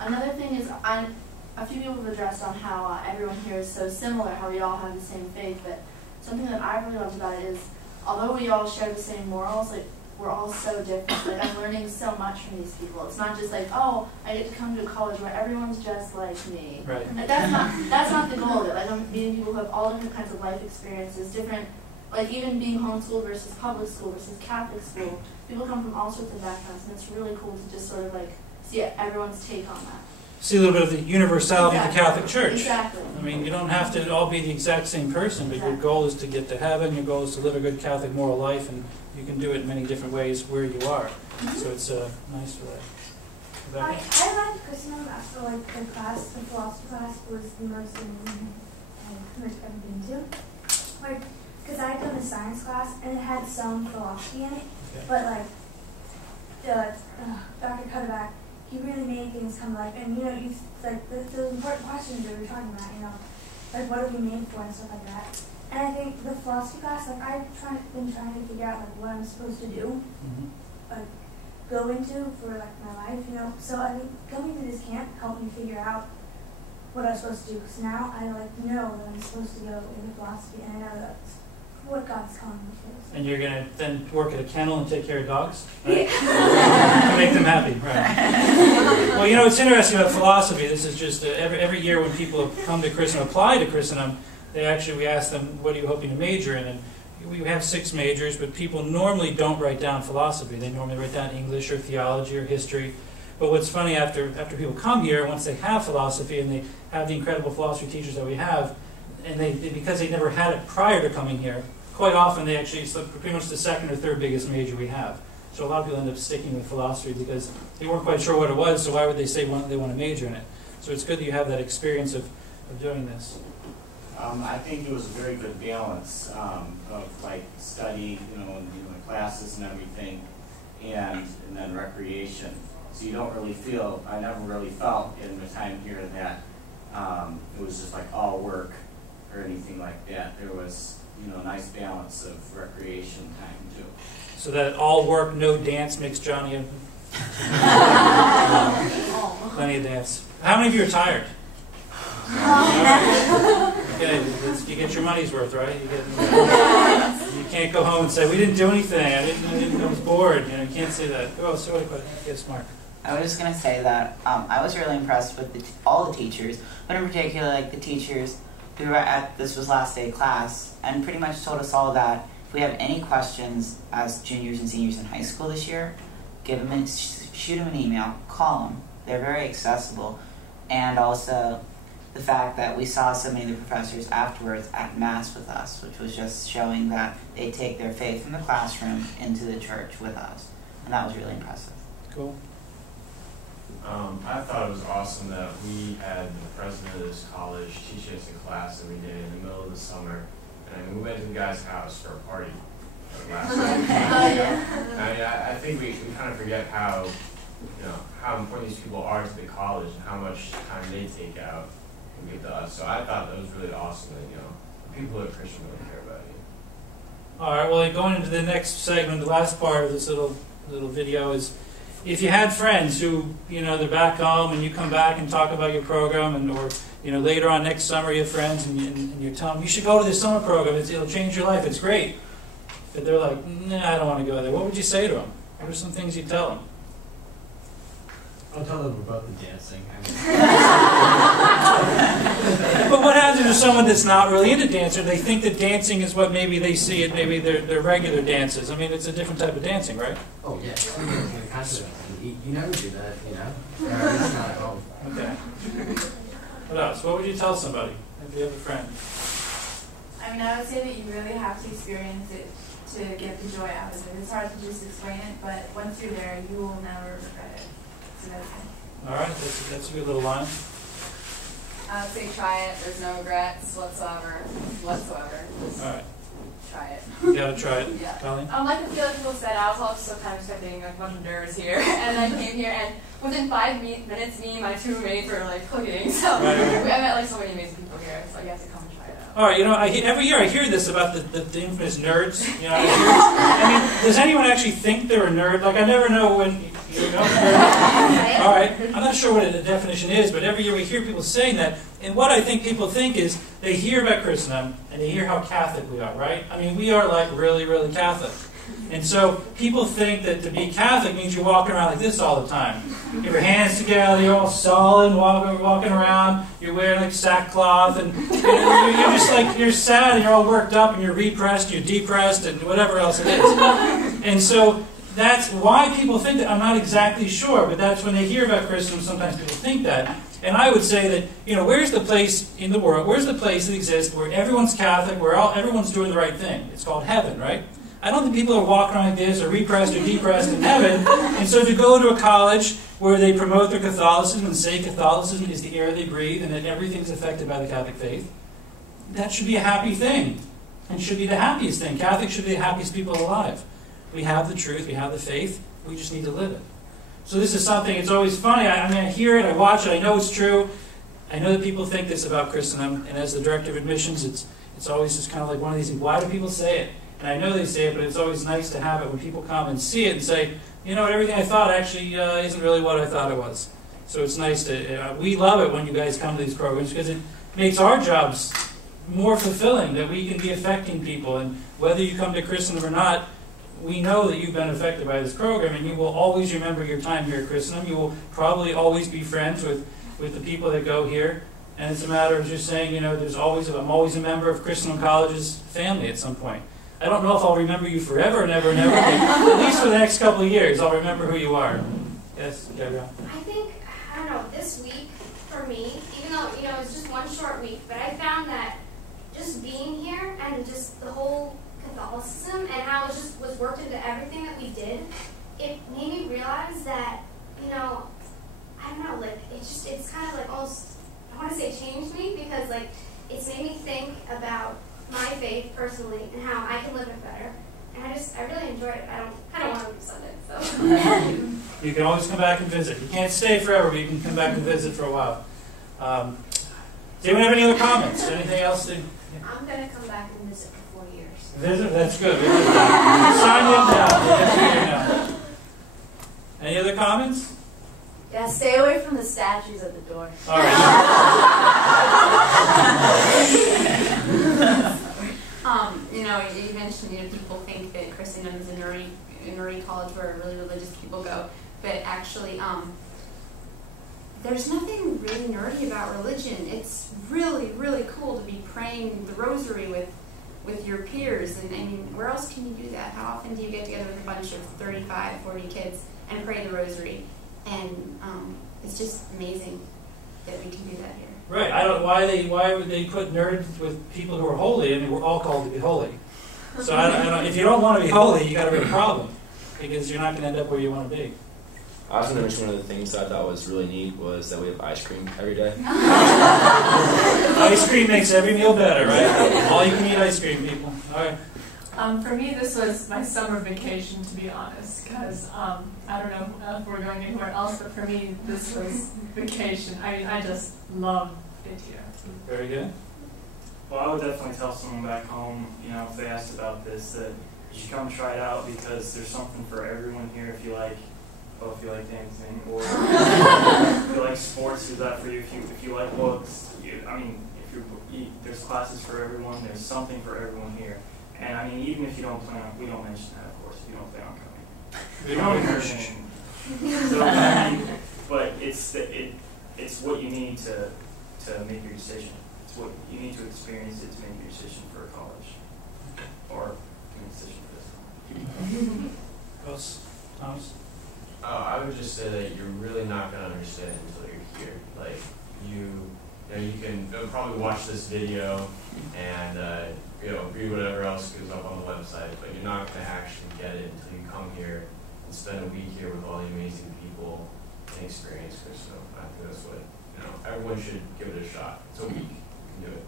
Another thing is, a few people have addressed on how everyone here is so similar, how we all have the same faith, but something that I really loved about it is, although we all share the same morals, like, we're all so different. Like, I'm learning so much from these people. It's not just like, oh, I get to come to a college where everyone's just like me. Right. Like, that's not the goal of it. Like, I'm meeting people who have all different kinds of life experiences, different, like even being homeschooled versus public school versus Catholic school. People come from all sorts of backgrounds, and it's really cool to just sort of like see everyone's take on that. See a little bit of the universality of the Catholic Church. Exactly. I mean, you don't have to all be the exact same person, but your goal is to get to heaven, your goal is to live a good Catholic moral life, and you can do it in many different ways where you are. So it's nice for that. I liked Christendom after like the class, the philosophy class was the most amazing I've ever been to. Like, because I had done the science class and it had some philosophy in it, but like Dr. Cutterback, he really made things come alive, and you know, like the important questions that we were talking about, you know, like what are we made for and stuff like that. And I think the philosophy class, like I've been trying to figure out like what I'm supposed to do, like go into for like my life, you know. So I think coming to this camp helped me figure out what I was supposed to do, because now I like know that I'm supposed to go into philosophy, and I know that's what God's calling me to. And you're going to then work at a kennel and take care of dogs? Right? To make them happy, right. Well, you know, it's interesting about philosophy. This is just every year when people come to Christendom, apply to Christendom, we ask them, what are you hoping to major in? And we have 6 majors, but people normally don't write down philosophy. They normally write down English or theology or history. But what's funny, after people come here, once they have philosophy and they have the incredible philosophy teachers that we have, and because they never had it prior to coming here, quite often they actually, it's pretty much the 2nd or 3rd biggest major we have. So a lot of people end up sticking with philosophy because they weren't quite sure what it was, so why would they say they want to major in it? So it's good that you have that experience of doing this. I think it was a very good balance of like study, you know, and classes and everything, and then recreation. So you don't really feel, I never really felt in the time here that it was just like all work or anything like that. There was, you know, a nice balance of recreation time too. So that all work, no dance makes Johnny a plenty of dance. How many of you are tired? Okay, you get your money's worth, right? You can't go home and say, we didn't do anything, I was bored. You know, you can't say that. Oh, sorry, yes, Mark. I was just going to say that I was really impressed with all the teachers, but in particular, like the teachers who were at this was last day class, and pretty much told us all that if we have any questions as juniors and seniors in high school this year, shoot them an email, call them. They're very accessible, and also the fact that we saw so many of the professors afterwards at Mass with us, which was just showing that they take their faith from the classroom into the church with us, and that was really impressive. Cool. I thought it was awesome that we had the president of this college teach us a class every day in the middle of the summer, and we went to the guy's house for a party last night. I think we kind of forget how, you know, how important these people are to the college and how much time they take out and give to us. So I thought that was really awesome that, you know, the people at Christian really care about you. All right, well, going into the next segment, the last part of this little video is, if you had friends who, you know, they're back home and you come back and talk about your program, and or, you know, later on next summer you have friends and you tell them, you should go to this summer program, it'll change your life, it's great. But they're like, nah, I don't want to go there. What would you say to them? What are some things you'd tell them? I'll tell them about the dancing. But what happens if someone that's not really into dance, or they think that dancing is what maybe they see it, maybe their regular dances? I mean, it's a different type of dancing, right? Oh, yeah. You never do that, you know? It's not at home. Okay. What else? What would you tell somebody if you have a friend? I mean, I would say that you really have to experience it to get the joy out of it. It's hard to just explain it, but once you're there, you will never regret it. So that's it. All right, that's a good little line. I would say try it. There's no regrets whatsoever. Just all right. Try it. You gotta try it. Yeah. Colleen? Like a few other people said, I was also kind of expecting like a bunch of nerds here, and I came here, and within 5 minutes, me and my 2 roommates were like clicking. So right. I met like so many amazing people here. So you have to come and try it out. All right, you know, every year I hear this about the infamous nerds. You know, I mean, does anyone actually think they're a nerd? Like, I never know when. You know, All right, I'm not sure what the definition is, but every year we hear people saying that. And what I think people think is they hear about Christendom and they hear how Catholic we are, right? I mean, we are like really, really Catholic. And so people think that to be Catholic means you're walking around like this all the time. You have your hands together, you're all solid, walking around, you're wearing like sackcloth, and you're just like, you're sad and you're all worked up and you're repressed, you're depressed, and whatever else it is. And so that's why people think that. I'm not exactly sure, but that's when they hear about Christendom, sometimes people think that. And I would say that, where's the place in the world, where's the place that exists where everyone's Catholic, where everyone's doing the right thing? It's called heaven, right? I don't think people are walking around like this or repressed or depressed in heaven. And so to go to a college where they promote their Catholicism and say Catholicism is the air they breathe and that everything's affected by the Catholic faith, that should be a happy thing. And should be the happiest thing. Catholics should be the happiest people alive. We have the truth, we have the faith, we just need to live it. So this is something, it's always funny, I hear it, I watch it, I know it's true. I know that people think this about Christendom, and as the director of admissions, it's always just kind of like one of these things, why do people say it? And I know they say it, but it's always nice to have it when people come and see it and say, everything I thought actually isn't really what I thought it was. So it's nice to, we love it when you guys come to these programs because it makes our jobs more fulfilling, that we can be affecting people. And whether you come to Christendom or not, we know that you've been affected by this program, and you will always remember your time here at Christendom. You will probably always be friends with the people that go here. And it's a matter of just saying, I'm always a member of Christendom College's family at some point. I don't know if I'll remember you forever and ever and ever, but at least for the next couple of years, I'll remember who you are. Yes, Gabrielle? I think, I don't know, this week for me, even though, it was just one short week, but I found that just being here and just the whole Catholicism and how it just was worked into everything that we did, it made me realize that, I don't know, like, it's kind of like almost, I want to say changed me because, like, it's made me think about my faith personally and how I can live it better. And I really enjoyed it. I don't want to leave Sunday, so. You can always come back and visit. You can't stay forever, but you can come back and visit for a while. Does anyone have any other comments? Anything else? I'm going to come back and visit for 4 years. Visit? That's good. Sign them down. Yes, you know. Any other comments? Yeah, stay away from the statues at the door. All right. You mentioned, people think that Christendom is a nerdy college where really religious people go, but actually, there's nothing really nerdy about religion. It's really, really cool to be praying the rosary with your peers, and I mean, where else can you do that? How often do you get together with a bunch of 35, 40 kids and pray the rosary? And it's just amazing that we can do that here. Right. I don't. Why would they put nerds with people who are holy? I mean, we're all called to be holy. So I don't, if you don't want to be holy, you got a real problem because you're not going to end up where you want to be. I was going to mention one of the things that I thought was really neat was that we have ice cream every day. Ice cream makes every meal better, right? All you can eat ice cream, people. All right. For me, this was my summer vacation, to be honest, because I don't know if we're going anywhere else, but for me, this was vacation. I mean, I just loved it here. Very good. Well, I would definitely tell someone back home, if they asked about this, that you should come try it out because there's something for everyone here. If you like dancing, or if you like sports, is that for you? If you like books, there's classes for everyone. There's something for everyone here. And I mean, even if you don't plan on, we don't mention that, of course, if you don't plan on coming. We don't encourage anything. So, but it's what you need to make your decision. It's what you need to experience it to make your decision for a college. Or make a decision for this. Thomas? I would just say that you're really not going to understand it until you're here. Like, you can probably watch this video and read whatever else goes up on the website, but you're not going to actually get it until you come here and spend a week here with all the amazing people and experience Christendom. I think that's what everyone should give it a shot. It's a week. You can do it.